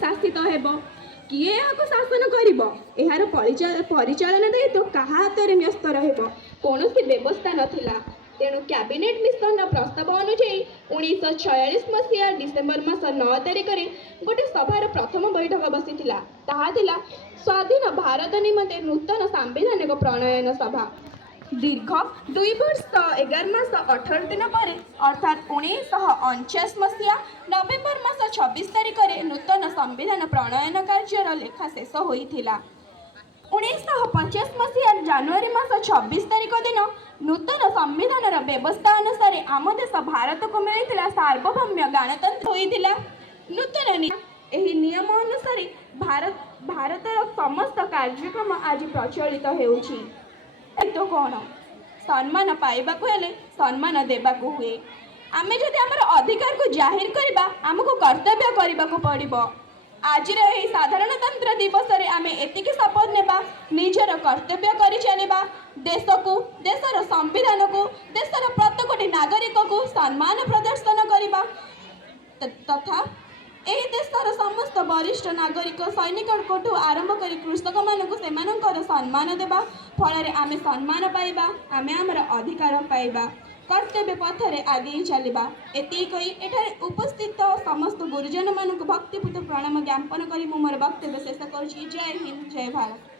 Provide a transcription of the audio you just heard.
शासित हेब किए यहाँ शासन कर यार परिचालन दायित्व क्या हाथ में न्यस्त कौन व्यवस्था नाला तेणु कैबिनेट मिशन प्रस्ताव अनुଯାयी 1946 मसीहा डिसेम्बर मास 9 तारिख में गोटे सभार प्रथम बैठक बसी स्वाधीन भारत निमंते नूतन सांविधानिक प्रणयन सभा दीर्घ 2 वर्ष 11 मास 18 दिन पर अर्थात 1949 मसीहा नवेम्बर मास 26 तारिख में नूतन संविधान प्रणयन कार्यर लेखा शेष होता 1950 मसीहा जनवरी मास 26 तारिख दिन नूतन संविधान व्यवस्था अनुसार आम देश भारत को मिलता सार्वभौम्य गणतंत्र होता नूतन नियम अनुसार भारतर समस्त कार्यक्रम आज प्रचलित होउछि तो कौन सम्मान पाइबाकु हेले सम्मान देबाकु हुए आमे जदि हमर अधिकार को जाहिर करबा हमको कर्तव्य करबाकु पड़िबो आज साधारणतंत्र दिवस रे आमे एतिकी शपथ नेबा निजर कर्तव्य करि चलिबा देश को देशर संविधान को देशर प्रत्येक नागरिक को सम्मान प्रदर्शन करबा तथा एही देशर समस्त वरिष्ठ नागरिक सैनिक कोठू आरंभ कर कृषक मानक से सम्मान देवा फल आमे सम्मान पाइबा आमे आमर अधिकार पाइबा कर्तव्य पथरे आगे चलवा एति कही एठारे उपस्थित समस्त गुरुजन मानक भक्तिपूत प्रणाम ज्ञापन करी मोर वक्तव्य शेष करुछि। जय हिंद जय भारत।